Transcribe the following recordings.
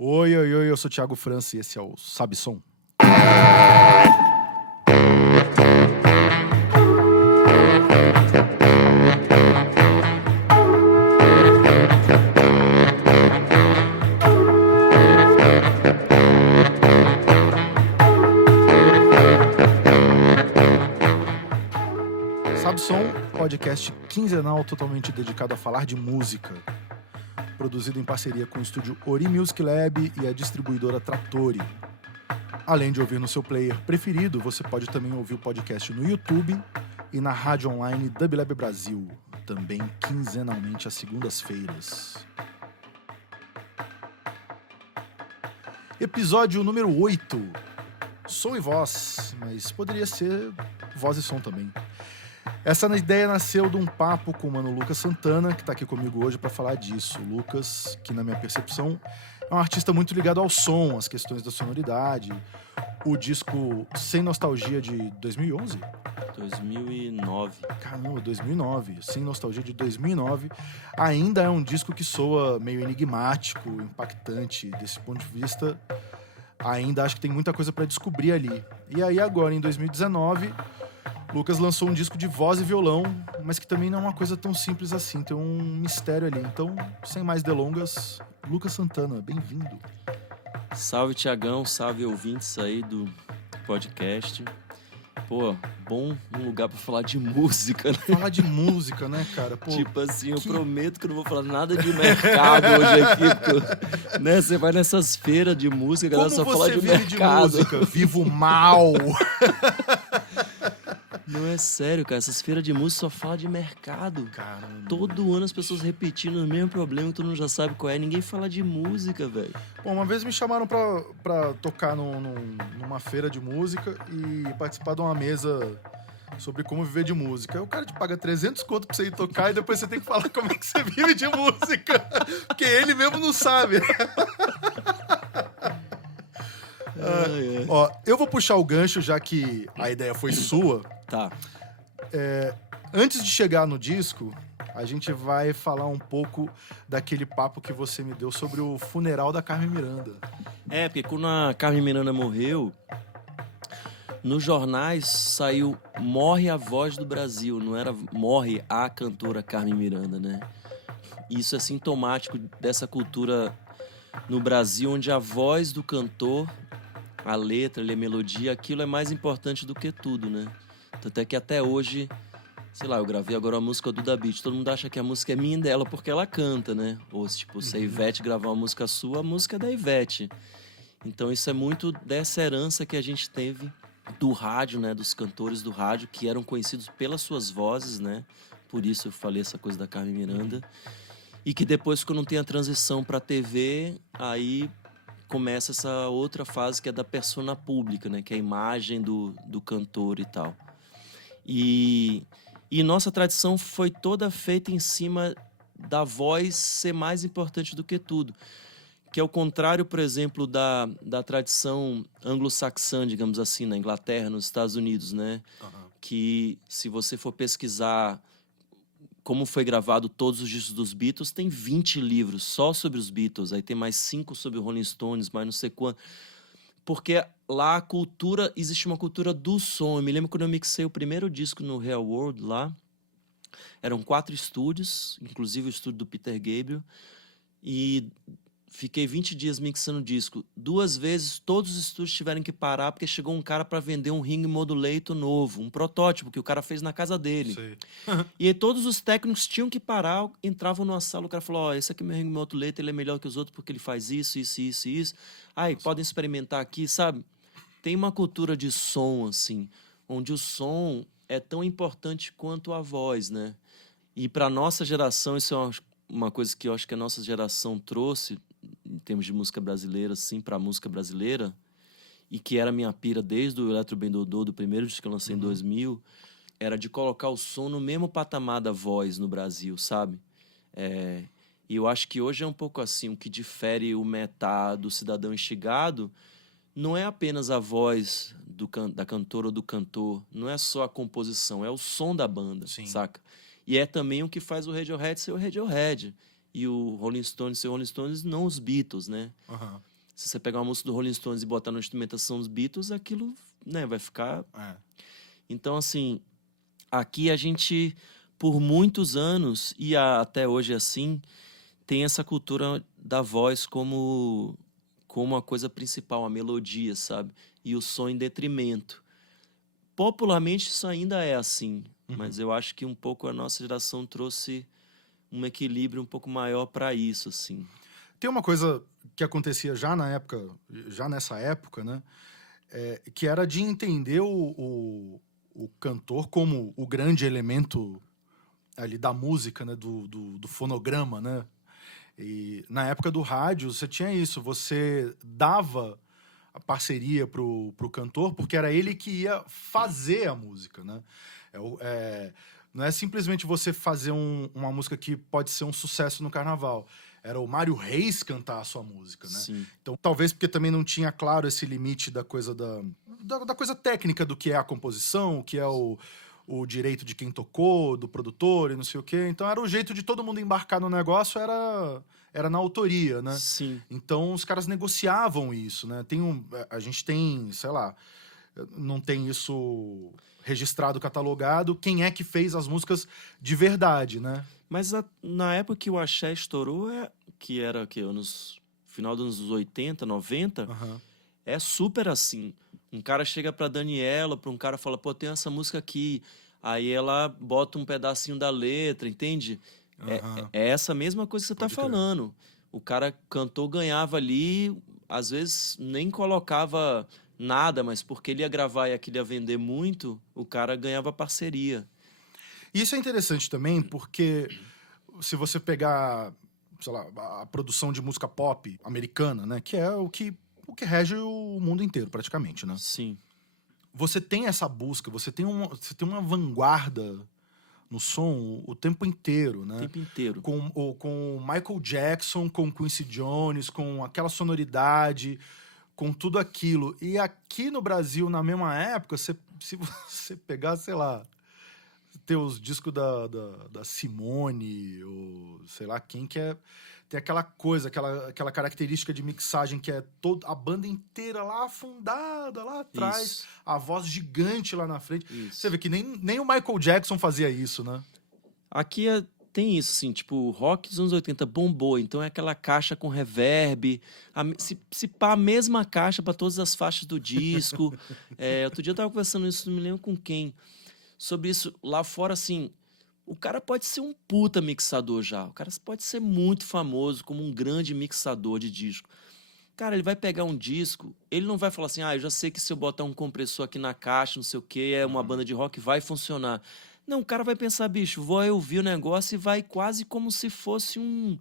Oi, oi, oi, eu sou o Thiago França e esse é o Sabe Som. Sabe Som, podcast quinzenal totalmente dedicado a falar de música. Produzido em parceria com o estúdio Ori Music Lab e a distribuidora Trattori. Além de ouvir no seu player preferido, você pode também ouvir o podcast no YouTube e na rádio online Dublab Brasil, também quinzenalmente às segundas-feiras. Episódio número 8. Som e voz, mas poderia ser voz e som também. Essa ideia nasceu de um papo com o mano Lucas Santana, que está aqui comigo hoje para falar disso. O Lucas, que na minha percepção é um artista muito ligado ao som, às questões da sonoridade. O disco Sem Nostalgia de 2011? 2009. Caramba, 2009. Sem Nostalgia de 2009. Ainda é um disco que soa meio enigmático, impactante. Desse ponto de vista, ainda acho que tem muita coisa para descobrir ali. E aí agora, em 2019... Lucas lançou um disco de voz e violão, mas que também não é uma coisa tão simples assim, tem um mistério ali. Então, sem mais delongas, Lucas Santana, bem-vindo. Salve, Tiagão, salve ouvintes aí do podcast. Pô, bom um lugar pra falar de música, né? Falar de música, né, cara? Pô, tipo assim, eu prometo que eu não vou falar nada de mercado hoje aqui, porque, né, você vai nessas feiras de música, a galera só fala de mercado. De música? Vivo mal! Não é sério, cara. Essas feiras de música só falam de mercado. Caramba. Todo ano as pessoas repetindo o mesmo problema que todo mundo já sabe qual é. Ninguém fala de música, velho. Bom, uma vez me chamaram pra tocar numa feira de música e participar de uma mesa sobre como viver de música. Aí o cara te paga 300 conto pra você ir tocar e depois você tem que falar como é que você vive de música. Porque ele mesmo não sabe. Ó, eu vou puxar o gancho, já que a ideia foi sua. Tá. Antes de chegar no disco, a gente vai falar um pouco daquele papo que você me deu sobre o funeral da Carmen Miranda. Porque quando a Carmen Miranda morreu, nos jornais saiu Morre a Voz do Brasil, não era Morre a cantora Carmen Miranda, né? Isso é sintomático dessa cultura no Brasil, onde a voz do cantor, a letra, a melodia, aquilo é mais importante do que tudo, né? Tanto é que até hoje, sei lá, eu gravei agora uma música do Duda Beat, todo mundo acha que a música é minha e dela porque ela canta, né? Ou tipo, se a Ivete gravar uma música sua, a música é da Ivete. Então isso é muito dessa herança que a gente teve do rádio, né? Dos cantores do rádio, que eram conhecidos pelas suas vozes, né? Por isso eu falei essa coisa da Carmen Miranda. E que depois, quando tem a transição pra TV, aí começa essa outra fase que é da persona pública, né? Que é a imagem do cantor e tal. E nossa tradição foi toda feita em cima da voz ser mais importante do que tudo. Que é o contrário, por exemplo, da tradição anglo-saxã, digamos assim, na Inglaterra, nos Estados Unidos, né? Uhum. Que se você for pesquisar como foi gravado todos os discos dos Beatles, tem 20 livros só sobre os Beatles, aí tem mais 5 sobre o Rolling Stones, mais não sei quanto. Porque lá a cultura, existe uma cultura do som. Eu me lembro quando eu mixei o primeiro disco no Real World lá, eram 4 estúdios, inclusive o estúdio do Peter Gabriel, e fiquei 20 dias mixando o disco. 2 vezes todos os estúdios tiveram que parar porque chegou um cara para vender um ring modulator novo, um protótipo que o cara fez na casa dele. E aí todos os técnicos tinham que parar, entravam numa sala, o cara falou, esse aqui é meu ring modulator, ele é melhor que os outros porque ele faz isso, isso, isso e isso. Aí, podem experimentar aqui, sabe? Tem uma cultura de som, assim, onde o som é tão importante quanto a voz, né? E para nossa geração, isso é uma coisa que eu acho que a nossa geração trouxe, em termos de música brasileira, assim, para a música brasileira, e que era minha pira desde o Eletro Bem Dodô, do primeiro disco que eu lancei em 2000, era de colocar o som no mesmo patamar da voz no Brasil, sabe? E eu acho que hoje é um pouco assim, o que difere o metá do Cidadão Instigado não é apenas a voz da cantora ou do cantor, não é só a composição, é o som da banda, saca? E é também o que faz o Radiohead ser o Radiohead. e o Rolling Stones ser Rolling Stones, não os Beatles, né? Aham. Se você pegar uma música do Rolling Stones e botar na instrumentação dos Beatles, aquilo, né, vai ficar... É. Então, assim, aqui a gente, por muitos anos, e até hoje é assim, tem essa cultura da voz como a coisa principal, a melodia, sabe? E o som em detrimento. Popularmente isso ainda é assim, mas eu acho que um pouco a nossa geração trouxe um equilíbrio um pouco maior para isso, assim. Tem uma coisa que acontecia já nessa época, né? Que era de entender o cantor como o grande elemento ali da música, né? Do fonograma, né? E na época do rádio, você tinha isso, você dava a parceria pro cantor, porque era ele que ia fazer a música, né? Não é simplesmente você fazer uma música que pode ser um sucesso no carnaval. Era o Mário Reis cantar a sua música, né? Sim. Então, talvez porque também não tinha claro esse limite da coisa da coisa técnica do que é a composição, o que é o direito de quem tocou, do produtor e não sei o quê. Então, era o jeito de todo mundo embarcar no negócio, era na autoria, né? Sim. Então, os caras negociavam isso, né? A gente tem, sei lá, não tem isso registrado, catalogado, quem é que fez as músicas de verdade, né? Mas na época que o axé estourou, que era que nos final dos anos 80, 90, Aham. é super assim. Um cara chega pra Daniela, pra um cara fala, pô, tem essa música aqui. Aí ela bota um pedacinho da letra, entende? Aham. É essa mesma coisa que você tá Pode crer. falando. O cara cantou, ganhava ali, às vezes nem colocava nada, mas porque ele ia gravar e aquilo ia vender muito, o cara ganhava parceria. E isso é interessante também, porque se você pegar, sei lá, a produção de música pop americana, né? Que é o que rege o mundo inteiro, praticamente, né? Sim, Você tem essa busca, você tem uma vanguarda no som o tempo inteiro, o né? tempo inteiro. Com Michael Jackson, com Quincy Jones, com aquela sonoridade, com tudo aquilo. E aqui no Brasil, na mesma época, se você pegar, sei lá, ter os discos da Simone, ou sei lá quem que é. Tem aquela coisa, aquela característica de mixagem que é a banda inteira lá afundada, lá atrás, Isso. a voz gigante lá na frente. Isso. Você vê que nem o Michael Jackson fazia isso, né? Aqui tem isso, assim, tipo, o rock dos anos 80 bombou, então é aquela caixa com reverb, se pá, a mesma caixa para todas as faixas do disco. Outro dia eu tava conversando isso, não me lembro com quem, sobre isso. Lá fora, assim, o cara pode ser um puta mixador já, o cara pode ser muito famoso como um grande mixador de disco. Cara, ele vai pegar um disco, ele não vai falar assim, eu já sei que se eu botar um compressor aqui na caixa, não sei o que, é uma banda de rock, vai funcionar. Não, o cara vai pensar, bicho, vou ouvir o negócio e vai quase como se fosse um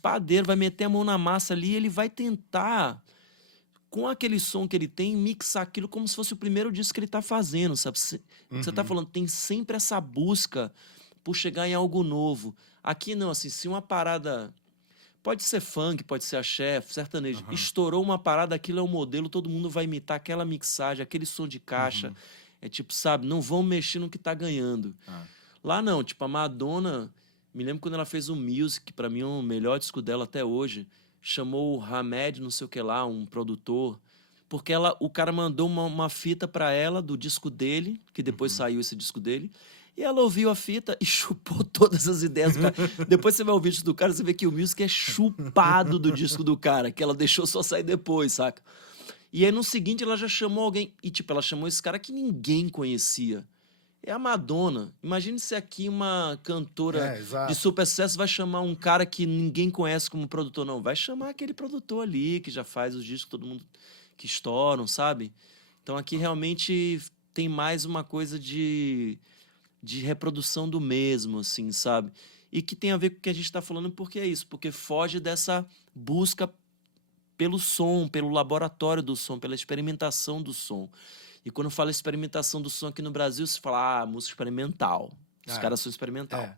padeiro, vai meter a mão na massa ali e ele vai tentar, com aquele som que ele tem, mixar aquilo como se fosse o primeiro disco que ele tá fazendo, sabe? Você tá falando, tem sempre essa busca por chegar em algo novo. Aqui não, assim, se uma parada... Pode ser funk, pode ser axé, sertanejo. Estourou uma parada, aquilo é um modelo, todo mundo vai imitar aquela mixagem, aquele som de caixa. É tipo, sabe, não vão mexer no que tá ganhando. Lá não, tipo, a Madonna, me lembro quando ela fez o Music, pra mim é o melhor disco dela até hoje, chamou o Hamed, não sei o que lá, um produtor, porque o cara mandou uma fita pra ela do disco dele, que depois saiu esse disco dele, e ela ouviu a fita e chupou todas as ideias do cara. Depois você vai ouvir o disco do cara, você vê que o Music é chupado do disco do cara, que ela deixou só sair depois, saca? E aí no seguinte ela já chamou alguém, e tipo, ela chamou esse cara que ninguém conhecia. É a Madonna. Imagine se aqui uma cantora Exato. de super sucesso vai chamar um cara que ninguém conhece como produtor. Não, vai chamar aquele produtor ali, que já faz os discos, todo mundo que estouram, sabe? Então aqui realmente tem mais uma coisa de reprodução do mesmo, assim, sabe? E que tem a ver com o que a gente está falando, porque é isso, porque foge dessa busca pelo som, pelo laboratório do som, pela experimentação do som. E quando fala experimentação do som aqui no Brasil, se fala, música experimental. Os caras são experimental.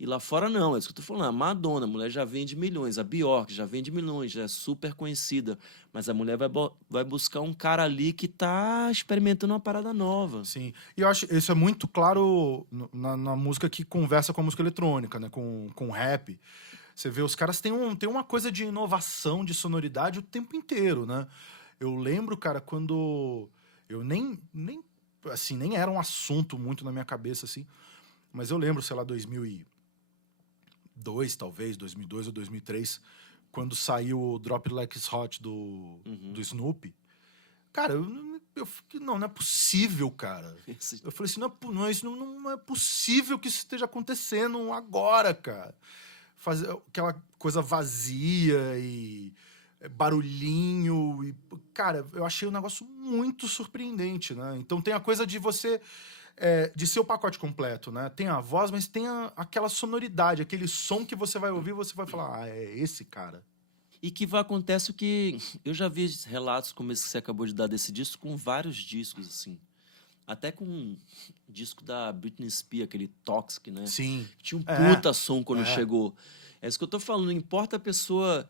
E lá fora não, é isso que eu tô falando. A Madonna, a mulher já vende milhões. A Bjork já vende milhões, já é super conhecida. Mas a mulher vai buscar um cara ali que tá experimentando uma parada nova. Sim. E eu acho isso é muito claro na música que conversa com a música eletrônica, né? Com rap. Você vê, os caras têm uma coisa de inovação, de sonoridade o tempo inteiro, né? Eu lembro, cara, quando eu nem era um assunto muito na minha cabeça, assim. Mas eu lembro, sei lá, 2002, talvez, 2002 ou 2003, quando saiu o Drop It Like It's Hot do Snoopy. Cara, eu fiquei, não é possível, cara. Eu falei assim, não é possível que isso esteja acontecendo agora, cara. Fazer aquela coisa vazia e barulhinho. Cara, eu achei um negócio muito surpreendente, né? Então tem a coisa de você... de ser o pacote completo, né? Tem a voz, mas tem aquela sonoridade, aquele som que você vai ouvir e você vai falar, é esse cara. E que acontece que eu já vi relatos como esse que você acabou de dar desse disco com vários discos, assim. Até com um disco da Britney Spears, aquele Toxic, né? Sim. Tinha um puta som quando chegou. É isso que eu tô falando, não importa a pessoa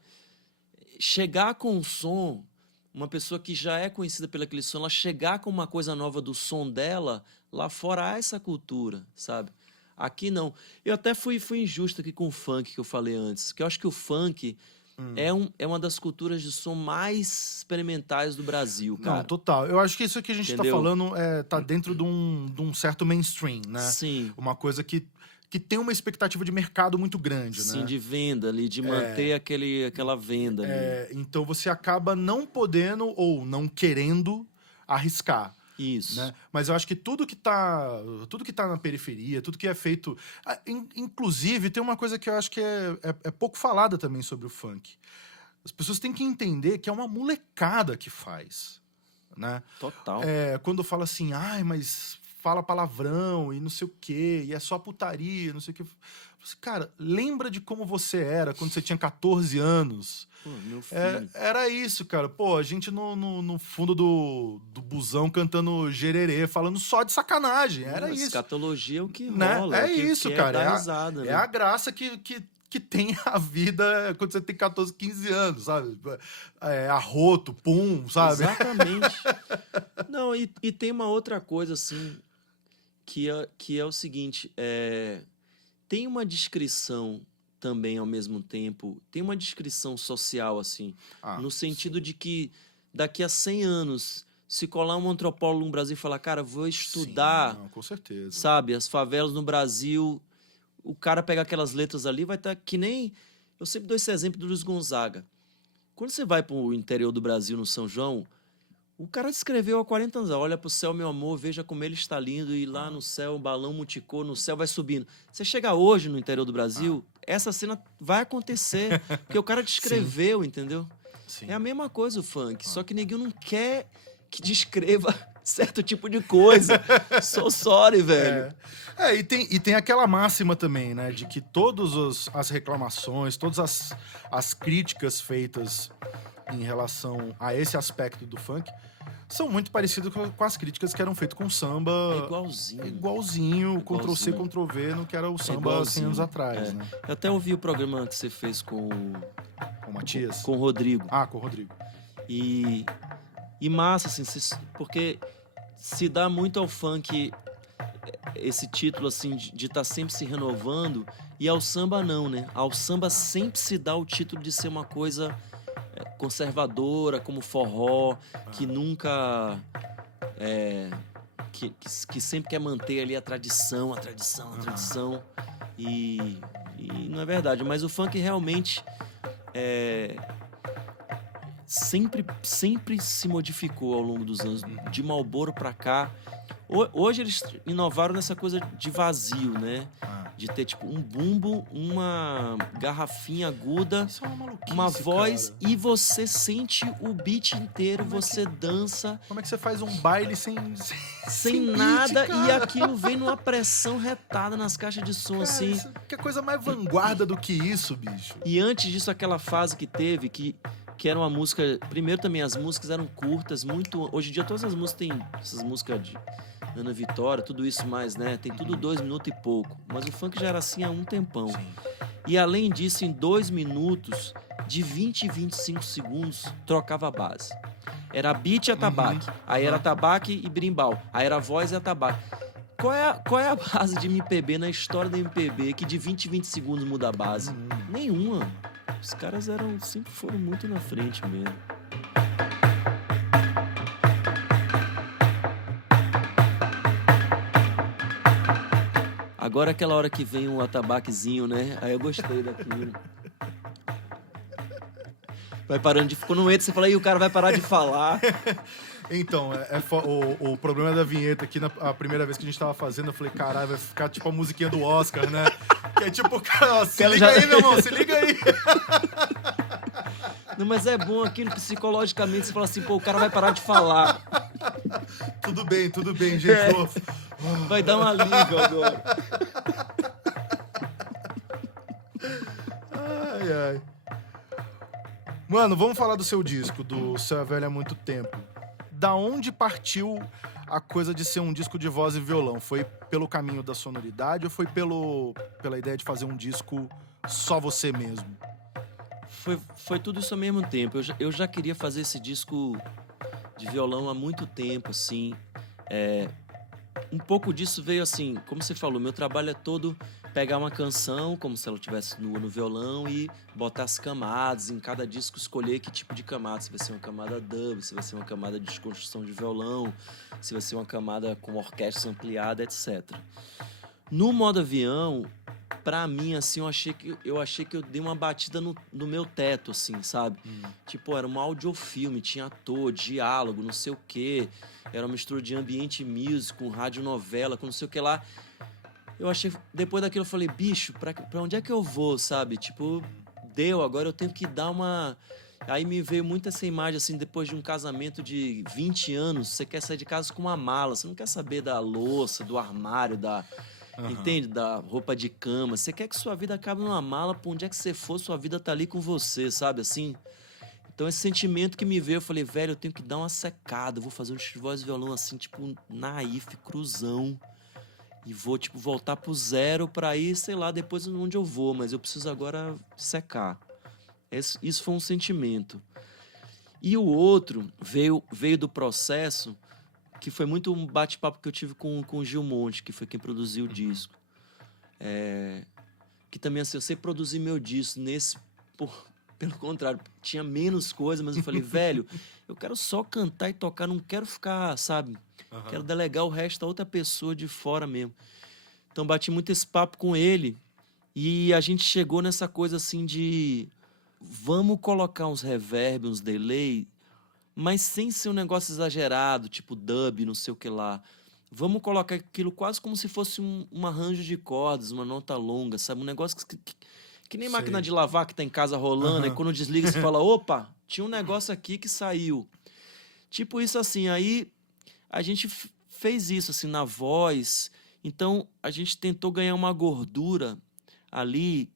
chegar com um som, uma pessoa que já é conhecida pelo aquele som, ela chegar com uma coisa nova do som dela, lá fora há essa cultura, sabe? Aqui não. Eu até fui injusto aqui com o funk que eu falei antes, que eu acho que o funk é uma das culturas de som mais experimentais do Brasil, cara. Não, total. Eu acho que isso que a gente tá falando tá dentro de um certo mainstream, né? Sim. Uma coisa que tem uma expectativa de mercado muito grande, né? Sim, de venda ali, de manter aquela venda ali. Então você acaba não podendo ou não querendo arriscar. Isso. Né? Mas eu acho que tudo que tá na periferia, tudo que é feito... Inclusive, tem uma coisa que eu acho que é pouco falada também sobre o funk. As pessoas têm que entender que é uma molecada que faz. Né? Total. Quando fala assim, mas fala palavrão e não sei o quê, e é só putaria, não sei o quê. Cara, lembra de como você era quando você tinha 14 anos. Pô, meu filho. Era isso, cara. Pô, a gente no fundo do busão cantando gererê, falando só de sacanagem. Era isso. Escatologia é o que né? rola. É isso, cara. Risada, é a graça que tem a vida quando você tem 14, 15 anos, sabe? Arroto, pum, sabe? Exatamente. Não, e tem uma outra coisa, assim, que é o seguinte, tem uma descrição também, ao mesmo tempo, tem uma descrição social, assim, no sentido de que daqui a 100 anos, se colar um antropólogo no Brasil e falar, cara, vou estudar, Sim, não, com certeza. sabe, as favelas no Brasil, o cara pega aquelas letras ali, vai estar que nem... Eu sempre dou esse exemplo do Luiz Gonzaga. Quando você vai para o interior do Brasil, no São João, o cara escreveu há 40 anos, olha pro céu, meu amor, veja como ele está lindo, e lá no céu o balão multicor, no céu vai subindo. Você chega hoje no interior do Brasil, essa cena vai acontecer, porque o cara descreveu, entendeu? Sim. É a mesma coisa o funk, só que ninguém não quer que descreva certo tipo de coisa. So sorry, velho. E tem aquela máxima também, né? De que todas as reclamações, todas as críticas feitas em relação a esse aspecto do funk são muito parecidas com as críticas que eram feitas com o samba. Igualzinho, Ctrl-C, Ctrl-V, no que era o samba 100 anos atrás, né? Eu até ouvi o programa que você fez com o Matias? Com o Rodrigo. Com o Rodrigo. E massa, assim, porque se dá muito ao funk esse título, assim, de estar sempre se renovando, e ao samba não, né? Ao samba sempre se dá o título de ser uma coisa conservadora, como forró, que nunca... que sempre quer manter ali a tradição. E não é verdade, mas o funk realmente sempre se modificou ao longo dos anos, de Marlboro pra cá. Hoje eles inovaram nessa coisa de vazio, né? De ter, tipo, um bumbo, uma garrafinha aguda, Isso é uma maluquice, uma voz, cara. e você sente o beat inteiro, você dança. Como é que você faz um baile sem nada, beat, e aquilo vem numa pressão retada nas caixas de som, cara, assim. Que coisa mais vanguarda do que isso, bicho. E antes disso, aquela fase que teve, que era uma música... Primeiro também, as músicas eram curtas, muito... Hoje em dia todas as músicas têm essas músicas Ana Vitória, tudo isso mais, né? Tem tudo 2 minutos e pouco. Mas o funk já era assim há um tempão. Sim. E além disso, em 2 minutos, de 20 e 25 segundos, trocava a base. Era beat e atabaque. Aí era atabaque e brimbal. Aí era voz e atabaque. Qual é a base de MPB na história da MPB que de 20 em 20 segundos muda a base? Nenhuma. Os caras sempre foram muito na frente mesmo. Agora aquela hora que vem um atabaquezinho, né? Aí eu gostei daquilo. Vai parando de... Quando não entra, você fala, aí o cara vai parar de falar. Então, o problema da vinheta aqui, a primeira vez que a gente tava fazendo, eu falei, caralho, vai ficar tipo a musiquinha do Oscar, né? Que é tipo, cara, ó, se liga aí, meu irmão, se liga aí. Não, mas é bom aquilo psicologicamente, você fala assim, pô, o cara vai parar de falar. Tudo bem, gente. Vai dar um alívio agora. Ai, ai. Mano, vamos falar do seu disco, do Céu é Velho há Muito Tempo. Da onde partiu a coisa de ser um disco de voz e violão? Foi pelo caminho da sonoridade ou foi pela ideia de fazer um disco só você mesmo? Foi tudo isso ao mesmo tempo. Eu já queria fazer esse disco de violão há muito tempo, assim. Um pouco disso veio assim, como você falou, meu trabalho é todo pegar uma canção, como se ela estivesse nua no violão e botar as camadas, em cada disco escolher que tipo de camada, se vai ser uma camada dub, se vai ser uma camada de desconstrução de violão, se vai ser uma camada com orquestra ampliada, etc. No modo avião, pra mim, assim, eu achei que eu dei uma batida no meu teto, assim, sabe? Tipo, era um audiofilme, tinha ator, diálogo, não sei o quê. Era uma mistura de ambiente music com radionovela, com não sei o que lá. Eu achei... Depois daquilo eu falei, bicho, pra onde é que eu vou, sabe? Tipo, agora eu tenho que dar uma... Aí me veio muito essa imagem, assim, depois de um casamento de 20 anos, você quer sair de casa com uma mala, você não quer saber da louça, do armário, entende? Da roupa de cama. Você quer que sua vida acabe numa mala, pra onde é que você for, sua vida tá ali com você, sabe? Assim. Então esse sentimento que me veio, eu falei, velho, eu tenho que dar uma secada. Eu vou fazer um disco de voz e violão assim, tipo, naif, cruzão. E vou, tipo, voltar pro zero pra ir, sei lá, depois onde eu vou. Mas eu preciso agora secar. Isso foi um sentimento. E o outro veio do processo... que foi muito um bate-papo que eu tive com o Gil Monte, que foi quem produziu o disco. Que também, assim, eu sei produzir meu disco pelo contrário, tinha menos coisa, mas eu falei, velho, eu quero só cantar e tocar, não quero ficar, sabe? Quero delegar o resto a outra pessoa de fora mesmo. Então, bati muito esse papo com ele e a gente chegou nessa coisa, assim, de... Vamos colocar uns reverb, uns delay... mas sem ser um negócio exagerado, tipo dub, não sei o que lá. Vamos colocar aquilo quase como se fosse um arranjo de cordas, uma nota longa, sabe? Um negócio que nem máquina de lavar que tá em casa rolando, e quando desliga você fala, opa, tinha um negócio aqui que saiu. Tipo isso assim, aí a gente fez isso assim na voz, então a gente tentou ganhar uma gordura ali.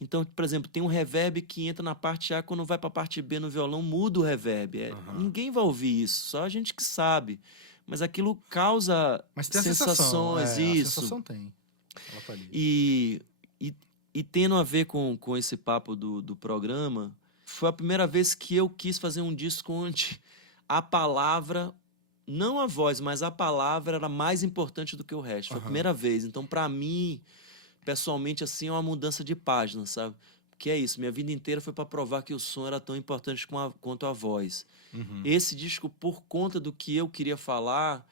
Então, por exemplo, tem um reverb que entra na parte A, quando vai para a parte B no violão, muda o reverb. Ninguém vai ouvir isso, só a gente que sabe. Mas aquilo causa sensações, isso. A sensação tem. Ela tá ali. E tendo a ver com esse papo do programa, foi a primeira vez que eu quis fazer um disco onde a palavra, não a voz, mas a palavra era mais importante do que o resto. Foi a primeira vez. Então, para mim... pessoalmente, assim, é uma mudança de página, sabe? Porque é isso, minha vida inteira foi para provar que o som era tão importante quanto a voz. Esse disco, por conta do que eu queria falar,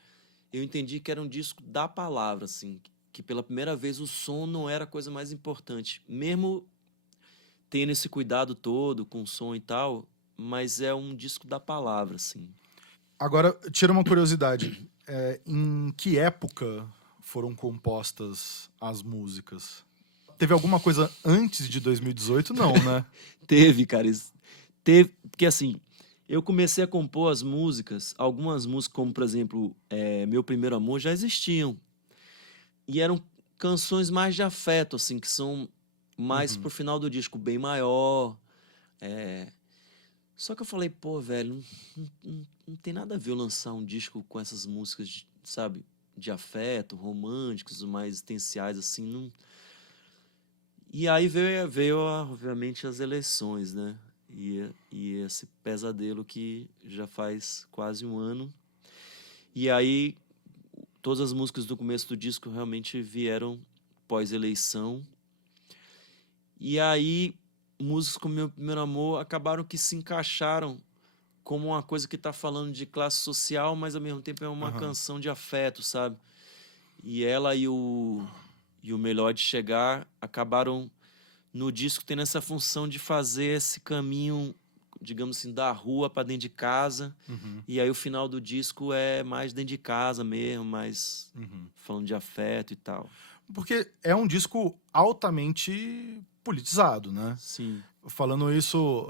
eu entendi que era um disco da palavra, assim, que pela primeira vez o som não era a coisa mais importante, mesmo tendo esse cuidado todo com o som e tal, mas é um disco da palavra, assim. Agora, tira uma curiosidade. Em que época foram compostas as músicas? Teve alguma coisa antes de 2018? Não, né? Teve, cara. Teve, porque assim, eu comecei a compor as músicas, algumas músicas, como por exemplo, Meu Primeiro Amor, já existiam. E eram canções mais de afeto, assim, que são mais pro final do disco, bem maior. Só que eu falei, pô, velho, não tem nada a ver eu lançar um disco com essas músicas, sabe? de afeto, românticos, mais existenciais, assim, não... E aí veio obviamente, as eleições, né? E esse pesadelo que já faz quase um ano. E aí, todas as músicas do começo do disco realmente vieram pós-eleição. E aí, músicas como Meu Primeiro Amor acabaram que se encaixaram como uma coisa que está falando de classe social, mas ao mesmo tempo é uma canção de afeto, sabe? E ela e o Melhor de Chegar acabaram no disco tendo essa função de fazer esse caminho, digamos assim, da rua para dentro de casa. E aí o final do disco é mais dentro de casa mesmo, mais falando de afeto e tal. Porque é um disco altamente politizado, né? Sim. Falando isso,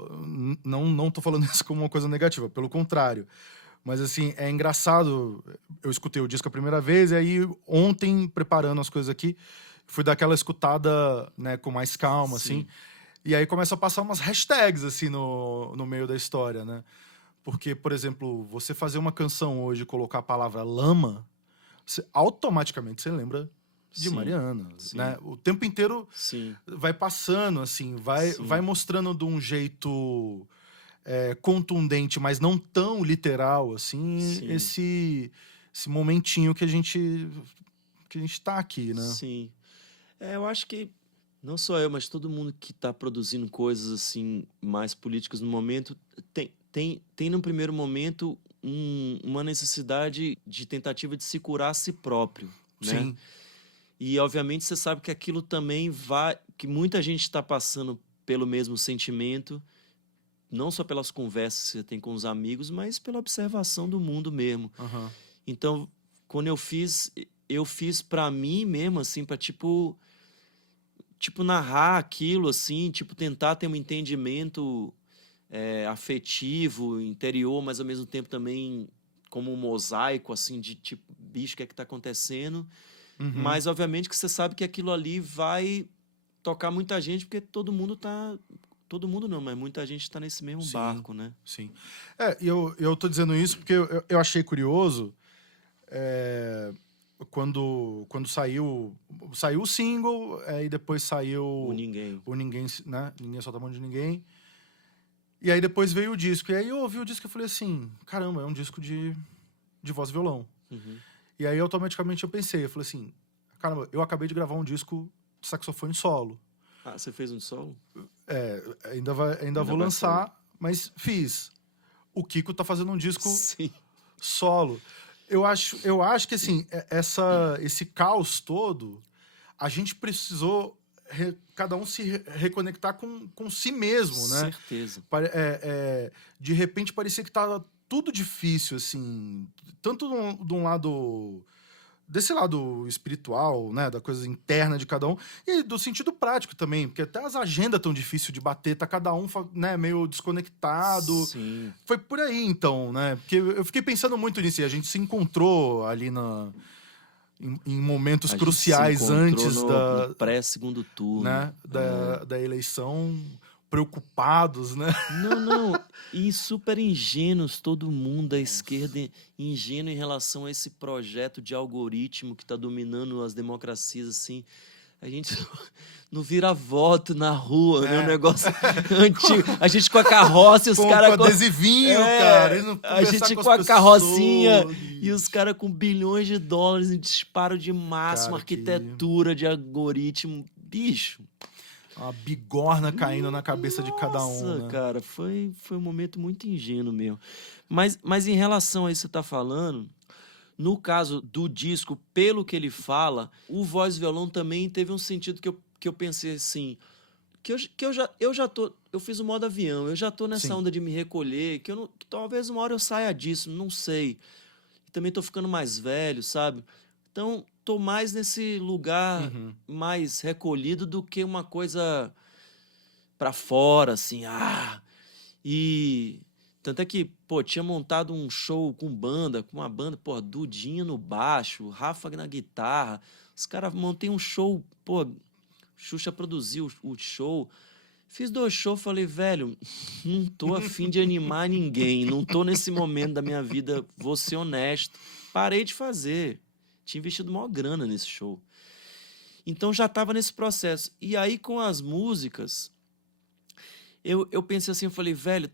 não tô falando isso como uma coisa negativa, pelo contrário. Mas, assim, é engraçado. Eu escutei o disco a primeira vez, e aí ontem, preparando as coisas aqui, fui dar aquela escutada, né, com mais calma, Sim. assim. E aí começa a passar umas hashtags, assim, no meio da história, né? Porque, por exemplo, você fazer uma canção hoje e colocar a palavra lama, automaticamente você lembra de Sim. Mariana, Sim. né? O tempo inteiro Sim. vai passando, assim, vai mostrando de um jeito contundente, mas não tão literal, assim, Sim. esse momentinho que a gente tá aqui, né? Sim. Eu acho que não só eu, mas todo mundo que está produzindo coisas assim mais políticas no momento tem no primeiro momento uma necessidade de tentativa de se curar a si próprio, né? Sim. E obviamente você sabe que aquilo também que muita gente está passando pelo mesmo sentimento, não só pelas conversas que você tem com os amigos, mas pela observação do mundo mesmo. Então, quando eu fiz para mim mesmo, assim, para tipo narrar aquilo, assim, tipo tentar ter um entendimento afetivo, interior, mas ao mesmo tempo também como um mosaico, assim, de tipo, bicho, o que é que tá acontecendo? Mas, obviamente, que você sabe que aquilo ali vai tocar muita gente, porque todo mundo tá... Todo mundo não, mas muita gente tá nesse mesmo barco, né? Sim. E eu tô dizendo isso porque eu achei curioso quando saiu o single, e depois saiu O Ninguém. o Ninguém, né? Ninguém Solta a Mão de Ninguém. E aí depois veio o disco. E aí eu ouvi o disco e falei assim, caramba, é um disco de voz e violão. E aí automaticamente eu pensei, eu falei assim, caramba, eu acabei de gravar um disco de saxofone solo. Ah, você fez um solo? Ainda vou lançar, mas fiz. O Kiko tá fazendo um disco solo. Eu acho que assim, esse caos todo, a gente precisou cada um se reconectar com si mesmo, né? Certeza. De repente parecia que tava tudo difícil, assim, tanto de um lado, desse lado espiritual, né, da coisa interna de cada um, e do sentido prático também, porque até as agendas tão difíceis de bater, tá cada um, né, meio desconectado. Sim. Foi por aí, então, né, porque eu fiquei pensando muito nisso, e a gente se encontrou ali em momentos cruciais antes no pré-segundo turno, né, da eleição, preocupados, né? Não. E super ingênuos, todo mundo da esquerda ingênuo em relação a esse projeto de algoritmo que está dominando as democracias, assim. A gente não vira voto na rua, né? Um negócio antigo. A gente com a carroça e os caras com adesivinho, cara. A gente com a carrocinha e os caras com bilhões de dólares em disparo de massa, uma arquitetura de algoritmo. Bicho. Uma bigorna caindo na cabeça de cada um. Nossa, né? cara, foi um momento muito ingênuo mesmo. Mas em relação a isso que você tá falando, no caso do disco, pelo que ele fala, o voz e violão também teve um sentido que eu pensei assim, eu fiz o modo avião, eu já tô nessa onda de me recolher, que talvez uma hora eu saia disso, não sei. Também tô ficando mais velho, sabe? Então, tô mais nesse lugar mais recolhido do que uma coisa pra fora, assim, E tanto é que, pô, tinha montado um show com uma banda, pô, Dudinha no baixo, Rafa na guitarra. Os caras montei um show, pô, Xuxa produziu o show. Fiz 2 shows, falei, velho, não tô a fim de animar ninguém, não tô nesse momento da minha vida, vou ser honesto. Parei de fazer. tinha investido maior grana nesse show. Então já estava nesse processo. E aí, com as músicas, eu pensei assim, eu falei, velho,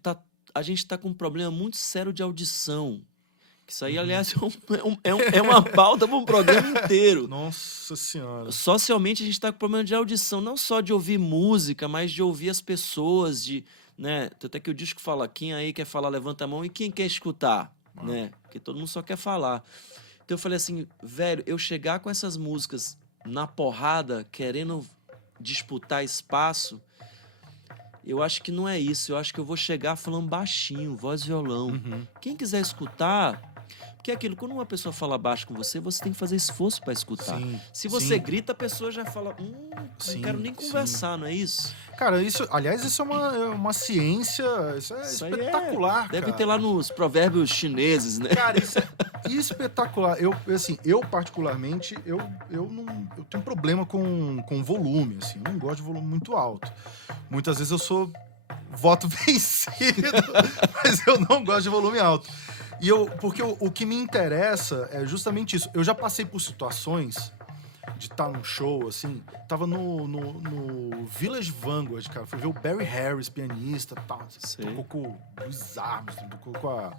a gente tá com um problema muito sério de audição. Isso aí, aliás, é uma pauta para um programa inteiro. Nossa Senhora. Socialmente, a gente está com problema de audição, não só de ouvir música, mas de ouvir as pessoas, né? Até que o disco fala, quem aí quer falar, levanta a mão, e quem quer escutar, né? Porque todo mundo só quer falar. Então eu falei assim, velho, eu chegar com essas músicas na porrada, querendo disputar espaço, eu acho que não é isso. Eu acho que eu vou chegar falando baixinho, voz e violão. Quem quiser escutar... Porque é aquilo, quando uma pessoa fala baixo com você, você tem que fazer esforço para escutar. Sim, se você grita, a pessoa já fala, sim, não quero nem conversar, não é isso? Cara, aliás, isso é uma ciência, isso espetacular, deve ter lá nos provérbios chineses, né? Cara, isso é espetacular. Eu particularmente, eu tenho problema com volume, assim. Eu não gosto de volume muito alto. Muitas vezes eu sou voto vencido, mas eu não gosto de volume alto. Porque o que me interessa é justamente isso. Eu já passei por situações de estar num show, assim, tava no Village Vanguard, cara. Fui ver o Barry Harris, pianista e tal. Tocou com o Louis Armstrong, tocou com a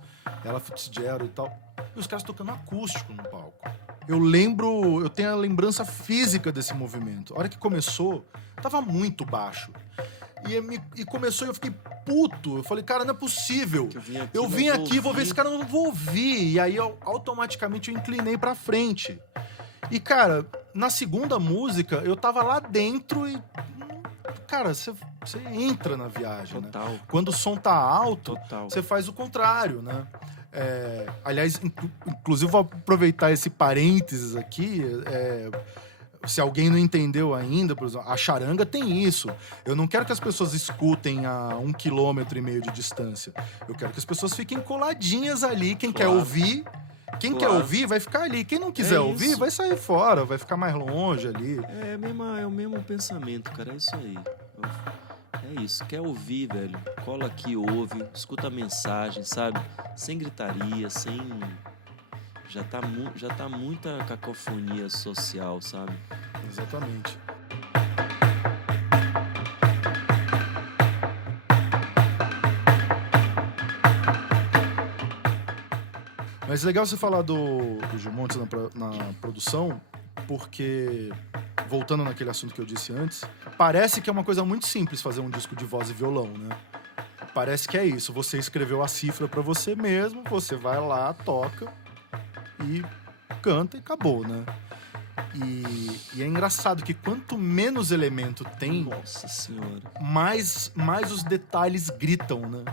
Ella Fitzgerald e tal. E os caras tocando acústico no palco. Eu tenho a lembrança física desse movimento. A hora que começou, tava muito baixo. E começou e eu fiquei puto. Eu falei, cara, não é possível. Eu vim aqui, vou ver esse cara, eu não vou ouvir. E aí, automaticamente, eu inclinei pra frente. E, cara, na segunda música, eu tava lá dentro e... Cara, você entra na viagem, Total. Né? Quando o som tá alto, Total. Você faz o contrário, né? Aliás, inclusive, vou aproveitar esse parênteses aqui... Se alguém não entendeu ainda, por exemplo, a charanga tem isso. Eu não quero que as pessoas escutem a 1,5 km de distância. Eu quero que as pessoas fiquem coladinhas ali. Quem quer ouvir, quer ouvir vai ficar ali. Quem não quiser ouvir, vai sair fora, vai ficar mais longe ali. É o mesmo pensamento, cara. É isso aí. É isso. Quer ouvir, velho? Cola aqui, ouve, escuta a mensagem, sabe? Sem gritaria, sem... Já tá muita cacofonia social, sabe? Exatamente. Mas é legal você falar do Gil Montes na produção, porque, voltando naquele assunto que eu disse antes, parece que é uma coisa muito simples fazer um disco de voz e violão, né? Parece que é isso. Você escreveu a cifra pra você mesmo, você vai lá, toca e canta e acabou, né? E é engraçado que quanto menos elemento tem, Nossa Senhora, mais os detalhes gritam, né?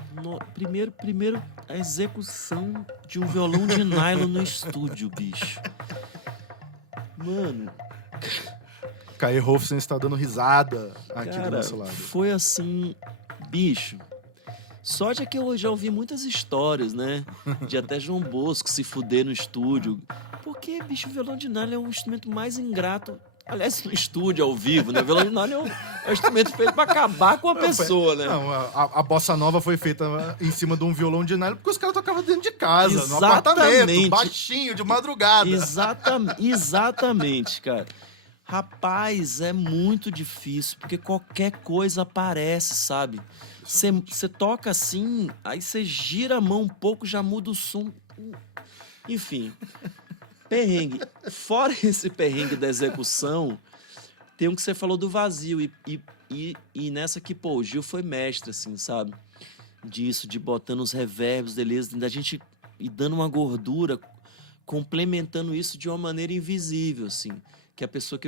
Primeiro a execução de um violão de nylon no estúdio, bicho. Mano, Kai Rolfsen está dando risada aqui do cara, nosso lado. foi assim, bicho. Sorte é que eu já ouvi muitas histórias, né? De até João Bosco se fuder no estúdio. Porque, bicho, o violão de nylon é um instrumento mais ingrato. Aliás, no estúdio, ao vivo, né? O violão de nylon é um instrumento feito pra acabar com a pessoa, né? Não, a bossa nova foi feita em cima de um violão de nylon porque os caras tocavam dentro de casa, no apartamento, baixinho, de madrugada. Exatamente, cara. Rapaz, é muito difícil, porque qualquer coisa aparece, sabe? Você toca assim, aí você gira a mão um pouco, já muda o som. Enfim, perrengue. Fora esse perrengue da execução, tem um que você falou do vazio. E nessa que, pô, o Gil foi mestre, assim, sabe? Disso, de botando os reverbs, beleza, da gente ir dando uma gordura, complementando isso de uma maneira invisível, assim. Que a pessoa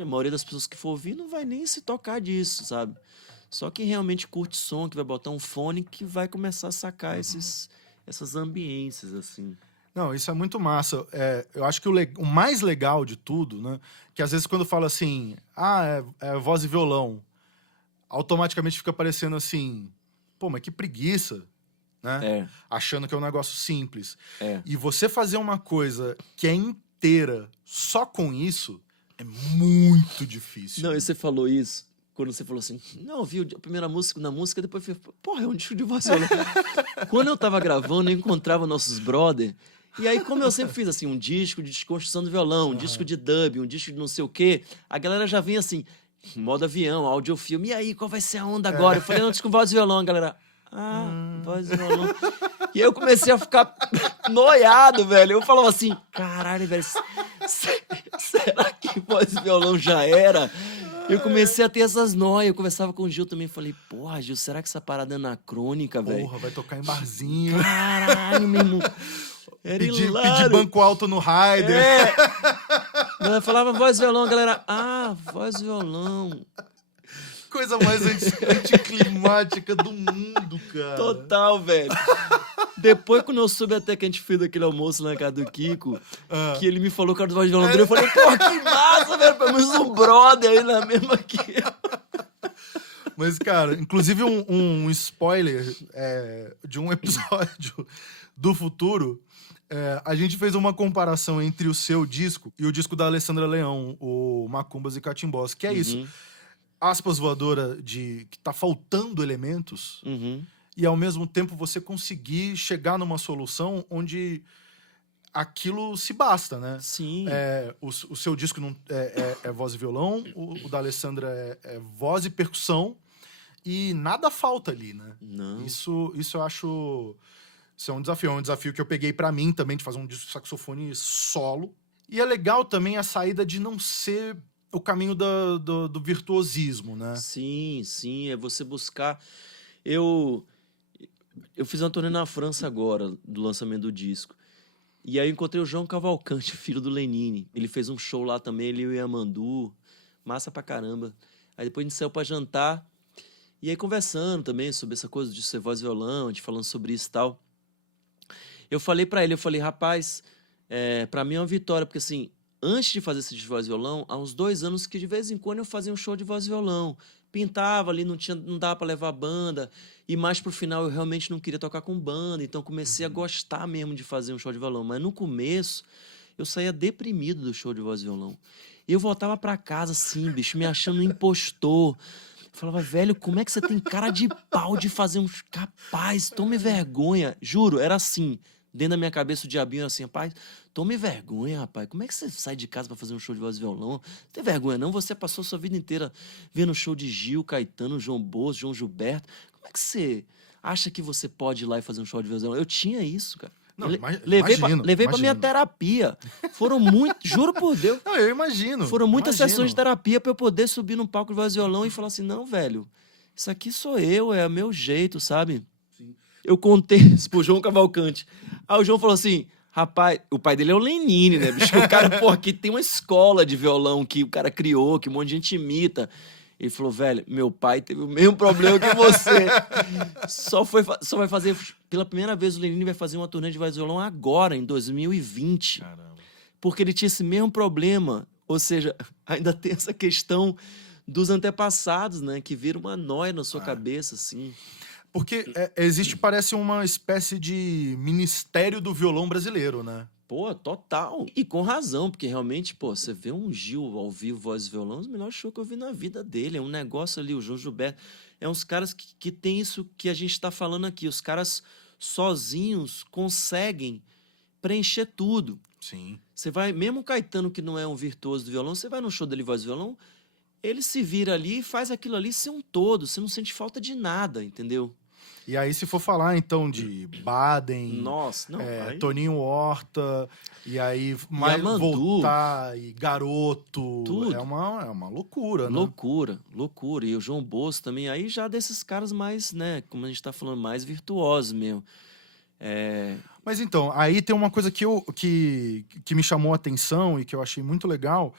a maioria das pessoas que for ouvir não vai nem se tocar disso, sabe? Só quem realmente curte som, que vai botar um fone, que vai começar a sacar essas ambiências, assim. Não, isso é muito massa. Eu acho que o mais legal de tudo, né? Que às vezes quando fala assim, é voz e violão, automaticamente fica parecendo assim, pô, mas que preguiça, né? Achando que é um negócio simples. E você fazer uma coisa que é inteira só com isso é muito difícil. Não, e você falou isso quando você falou assim, não, viu a primeira música na música, depois eu falei, porra, é um disco de voz e violão. Quando eu tava gravando, eu encontrava nossos brother, E aí, como eu sempre fiz, assim, um disco de desconstrução do violão, um disco de dub, um disco de não sei o quê, a galera já vinha assim, modo avião, audiofilme, e aí, qual vai ser a onda agora? Eu falei, não, disco voz e violão, a galera, voz e violão. E aí eu comecei a ficar noiado, velho. Eu falava assim, caralho, velho, será que voz e violão já era? Eu comecei a ter essas noias. Eu conversava com o Gil também. Falei, porra, Gil, será que essa parada é anacrônica, velho? Porra, vai tocar em barzinho. Caralho, meu irmão. Era Pedir hilário. banco alto no Raider. É. Ela falava voz e violão, a galera, voz e violão. Coisa mais anticlimática do mundo, cara. Total, velho. Depois, quando eu soube até que a gente fez aquele almoço lá na casa do Kiko, que ele me falou que era do voz e violão dele, eu falei, porra, que massa, velho. Pelo menos um brother aí na mesma que eu. Mas, cara, inclusive um spoiler de um episódio do futuro, a gente fez uma comparação entre o seu disco e o disco da Alessandra Leão, o Macumbas e Catimbós, que é isso. Aspas voadora de que tá faltando elementos e, ao mesmo tempo, você conseguir chegar numa solução onde aquilo se basta, né? Sim. O seu disco não, é voz e violão, o da Alessandra é voz e percussão, e nada falta ali, né? Não. Isso eu acho... Isso é um desafio que eu peguei pra mim também, de fazer um disco de saxofone solo. E é legal também a saída de não ser o caminho do virtuosismo, né? Sim, sim, é você buscar... Eu fiz uma turnê na França agora, do lançamento do disco. E aí eu encontrei o João Cavalcante, filho do Lenine. Ele fez um show lá também, ele e o Yamandu. Massa pra caramba. Aí depois a gente saiu pra jantar. E aí conversando também sobre essa coisa de ser voz e violão, a gente falando sobre isso e tal. Eu falei pra ele, rapaz, pra mim é uma vitória, porque assim, antes de fazer esse de voz e violão, há uns 2 anos que de vez em quando eu fazia um show de voz e violão. Pintava ali, não dava pra levar banda. E mais pro final eu realmente não queria tocar com banda, então comecei a gostar mesmo de fazer um show de violão. Mas no começo, eu saía deprimido do show de voz e violão. Eu voltava pra casa assim, bicho, me achando um impostor. Eu falava, velho, como é que você tem cara de pau de fazer um... Capaz, tome vergonha. Juro, era assim. Dentro da minha cabeça o diabinho era assim, rapaz, tome vergonha, rapaz. Como é que você sai de casa pra fazer um show de voz e violão? Não tem vergonha, não? Você passou sua vida inteira vendo show de Gil, Caetano, João Bosco, João Gilberto. Como é que você acha que você pode ir lá e fazer um show de voz e violão? Eu tinha isso, cara. Não, levei pra minha terapia. Foram muito, juro por Deus. Não, eu imagino. Foram muitas sessões de terapia pra eu poder subir num palco de voz e violão e falar assim, não, velho, isso aqui sou eu, é o meu jeito, sabe? Sim. Eu contei isso pro João Cavalcante. Aí o João falou assim, rapaz, o pai dele é o Lenine, né, bicho? O cara, pô, aqui tem uma escola de violão que o cara criou, que um monte de gente imita. Ele falou, velho, meu pai teve o mesmo problema que você. Só vai fazer... Pela primeira vez o Lenine vai fazer uma turnê de voz e violão agora, em 2020. Caramba. Porque ele tinha esse mesmo problema. Ou seja, ainda tem essa questão dos antepassados, né? Que vira uma nóia na sua cabeça, assim. Porque existe, parece, uma espécie de ministério do violão brasileiro, né? Pô, total. E com razão, porque realmente, pô, você vê um Gil ao vivo, voz e violão, é o melhor show que eu vi na vida dele. É um negócio ali, o João Gilberto. É uns caras que tem isso que a gente tá falando aqui. Os caras sozinhos conseguem preencher tudo. Sim. Você vai, mesmo o Caetano, que não é um virtuoso do violão, você vai no show dele voz e violão, ele se vira ali e faz aquilo ali ser um todo. Você não sente falta de nada, entendeu? E aí, se for falar, então, de Baden, Nossa, não, aí... Toninho Horta, e aí mais Yamandu, voltar, e Garoto, tudo. É uma loucura, né? Loucura. E o João Bosco também, aí já desses caras mais, né, como a gente tá falando, mais virtuosos mesmo. Mas então, aí tem uma coisa que me chamou a atenção e que eu achei muito legal,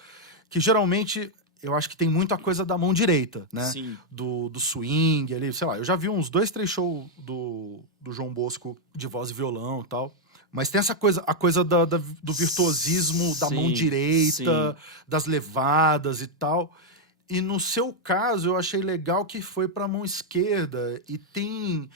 que geralmente... Eu acho que tem muita coisa da mão direita, né? Sim. Do swing ali, sei lá. Eu já vi uns 2, 3 shows do João Bosco de voz e violão e tal. Mas tem essa coisa, a coisa do virtuosismo da mão direita, das levadas e tal. E no seu caso, eu achei legal que foi pra mão esquerda e tem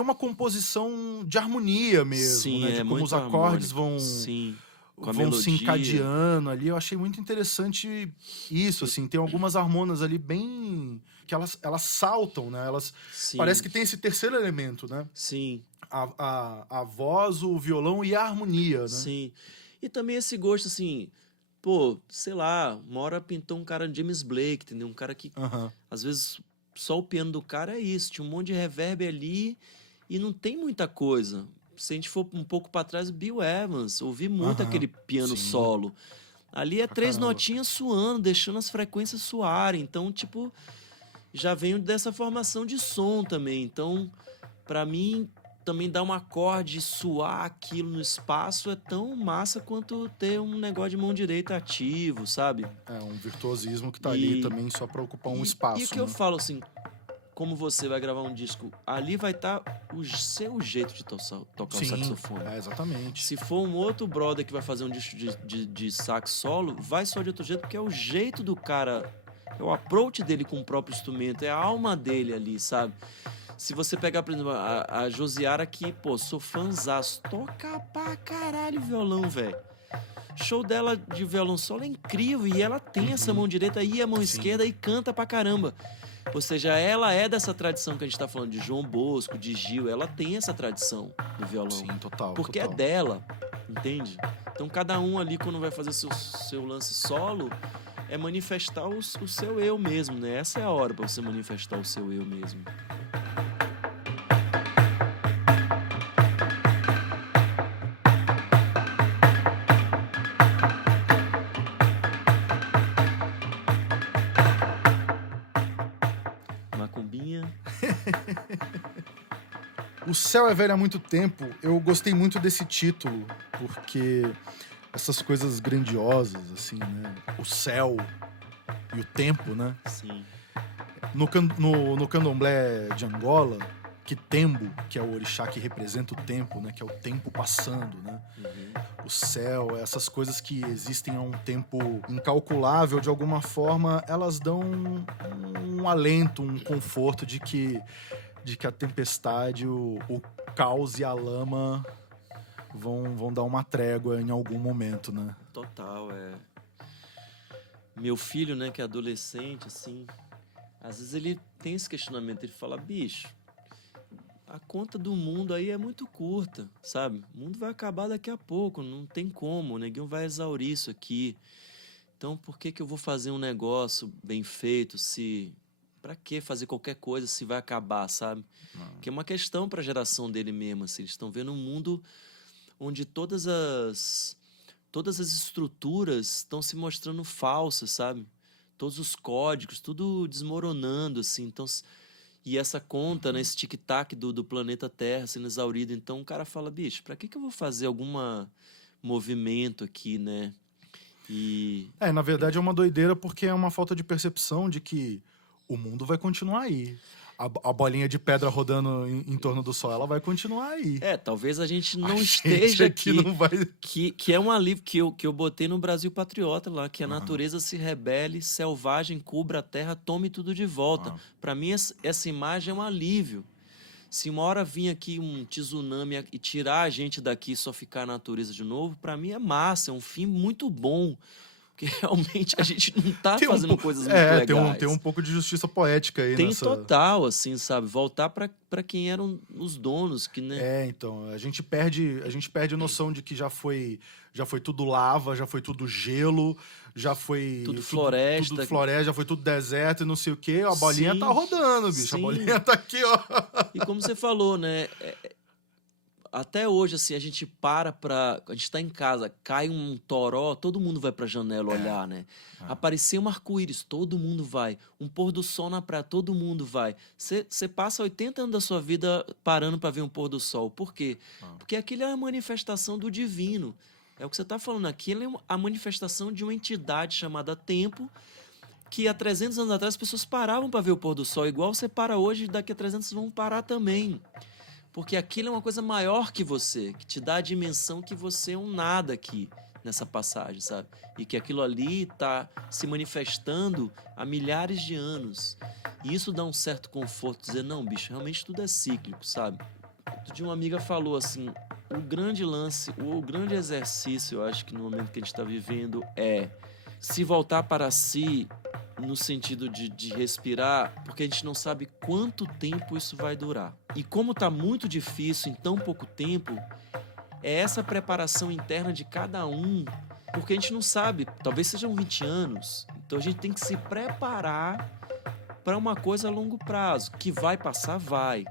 uma composição de harmonia mesmo, né? De como os acordes vão se encadeando ali. Eu achei muito interessante isso, assim. Tem algumas harmonas ali bem que elas saltam, né? Elas Sim. parece que tem esse terceiro elemento, né? Sim. A voz, o violão e a harmonia, né? Sim. E também esse gosto, assim, pô, sei lá, uma hora pintou um cara James Blake, entendeu? Um cara que, Aham. às vezes, só o piano do cara é isso, tinha um monte de reverb ali e não tem muita coisa. Se a gente for um pouco pra trás, Bill Evans, ouvi muito Aham. aquele piano Sim. solo. Ali é Pra 3 caramba. notinhas suando, deixando as frequências suarem. Então, tipo, já venho dessa formação de som também. Então, pra mim, também dar um acorde e suar aquilo no espaço é tão massa quanto ter um negócio de mão direita ativo, sabe? É um virtuosismo que tá E- ali também só pra ocupar um espaço. E o que né? eu falo assim, como você vai gravar um disco, ali vai estar o seu jeito de tocar o Sim, saxofone. exatamente. Se for um outro brother que vai fazer um disco de sax solo, vai só de outro jeito, porque é o jeito do cara, é o approach dele com o próprio instrumento, é a alma dele ali, sabe? Se você pegar, por exemplo, a Josiara aqui, pô, sou fãzaço, toca pra caralho violão, velho. Show dela de violão solo é incrível e ela tem essa mão direita e a mão Sim. esquerda e canta pra caramba. Ou seja, ela é dessa tradição que a gente tá falando de João Bosco, de Gil, ela tem essa tradição do violão. Sim, total. Porque total. é dela, entende? Então cada um ali, quando vai fazer seu lance solo, é manifestar o seu eu mesmo, né? Essa é a hora pra você manifestar o seu eu mesmo. Macumbinha. O Céu é Velho há muito tempo, eu gostei muito desse título, porque essas coisas grandiosas, assim, né? O céu e o tempo, né? Sim. No candomblé de Angola, Kitembo, que é o orixá que representa o tempo, né? Que é o tempo passando, né? O céu, essas coisas que existem há um tempo incalculável, de alguma forma, elas dão um alento, um conforto de que a tempestade, o caos e a lama vão dar uma trégua em algum momento, né? Total, é. Meu filho, né, que é adolescente, assim, às vezes ele tem esse questionamento, ele fala, bicho, a conta do mundo aí é muito curta, sabe? O mundo vai acabar daqui a pouco, não tem como, o neguinho vai exaurir isso aqui. Então, por que eu vou fazer um negócio bem feito se... Pra que fazer qualquer coisa se vai acabar, sabe? Que é uma questão pra geração dele mesmo, assim. Eles estão vendo um mundo onde todas as estruturas estão se mostrando falsas, sabe? Todos os códigos, tudo desmoronando, assim. Então, e essa conta, né, esse tic-tac do planeta Terra sendo exaurido. Então, o cara fala, bicho, pra que eu vou fazer algum movimento aqui, né? Na verdade é uma doideira porque é uma falta de percepção de que o mundo vai continuar aí. A bolinha de pedra rodando em torno do sol, ela vai continuar aí. Talvez a gente não A esteja gente aqui. não vai... Que é um alívio que eu botei no Brasil Patriota lá, que a natureza se rebele, selvagem, cubra a terra, tome tudo de volta. Pra mim, essa imagem é um alívio. Se uma hora vir aqui um tsunami e tirar a gente daqui e só ficar a natureza de novo, pra mim é massa, é um fim muito bom. Porque realmente a gente não tá fazendo coisas muito legais. Tem um pouco de justiça poética aí Tem nessa... total, assim, sabe? Voltar pra quem eram os donos, que, né? Então, a gente perde a noção de que já foi tudo lava, já foi tudo gelo, já foi Tudo floresta. tudo floresta, já foi tudo deserto e não sei o quê. A bolinha Sim, tá rodando, bicho. sim. A bolinha tá aqui, ó. E como você falou, né? Até hoje, assim, a gente tá em casa, cai um toró, todo mundo vai pra janela olhar, né? Aparecer um arco-íris, todo mundo vai. Um pôr do sol na praia, todo mundo vai. Você passa 80 anos da sua vida parando pra ver um pôr do sol. Por quê? Porque aquilo é a manifestação do divino. É o que você tá falando. Aquilo é a manifestação de uma entidade chamada tempo, que há 300 anos atrás as pessoas paravam pra ver o pôr do sol. Igual você para hoje, daqui a 300 vão parar também. Porque aquilo é uma coisa maior que você, que te dá a dimensão que você é um nada aqui nessa passagem, sabe? E que aquilo ali tá se manifestando há milhares de anos. E isso dá um certo conforto, dizer, não, bicho, realmente tudo é cíclico, sabe? Outro dia uma amiga falou assim, o grande lance, o grande exercício, eu acho que no momento que a gente está vivendo é se voltar para si no sentido de respirar, porque a gente não sabe quanto tempo isso vai durar. E como tá muito difícil em tão pouco tempo, é essa preparação interna de cada um, porque a gente não sabe, talvez sejam 20 anos, então a gente tem que se preparar para uma coisa a longo prazo, que vai passar, vai.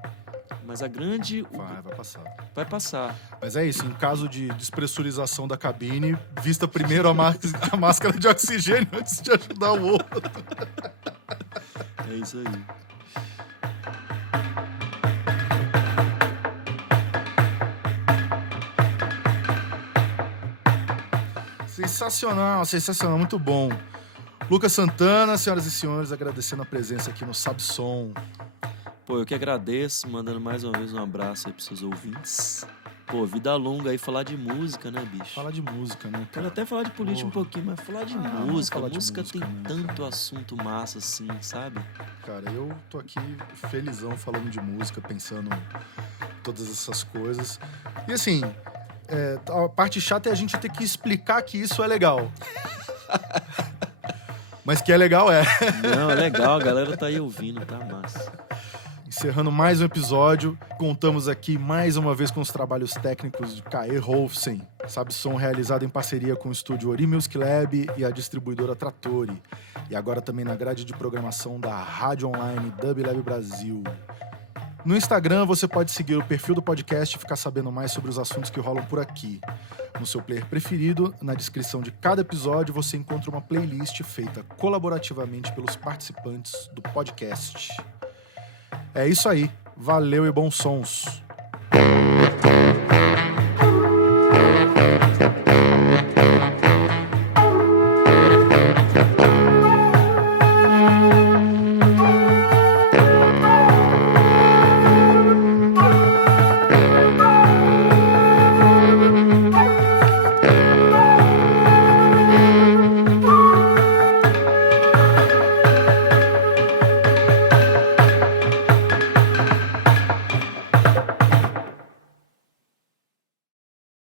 Mas a grande... Vai passar. Vai passar. Mas é isso, em caso de despressurização da cabine, vista primeiro a máscara de oxigênio antes de ajudar o outro. É isso aí. Sensacional, sensacional, muito bom. Lucas Santana, senhoras e senhores, agradecendo a presença aqui no Sabsom. Pô, eu que agradeço, mandando mais uma vez um abraço aí pros seus ouvintes. Pô, vida longa aí, falar de música, né, bicho? Fala de música, né, Quero cara? até falar de política um pouquinho, mas falar de música. falar de Música música, tem né, tanto assunto massa assim, sabe? Cara, eu tô aqui felizão falando de música, pensando em todas essas coisas. E assim, a parte chata é a gente ter que explicar que isso é legal. Mas que é legal, é. Não, é legal, a galera tá aí ouvindo, tá massa. Encerrando mais um episódio, contamos aqui mais uma vez com os trabalhos técnicos de Kaê Rolfsen, Sabsom realizado em parceria com o estúdio Ori Music Lab e a distribuidora Trattori. E agora também na grade de programação da Rádio Online Dub Lab Brasil. No Instagram você pode seguir o perfil do podcast e ficar sabendo mais sobre os assuntos que rolam por aqui. No seu player preferido, na descrição de cada episódio você encontra uma playlist feita colaborativamente pelos participantes do podcast. É isso aí. Valeu e bons sons.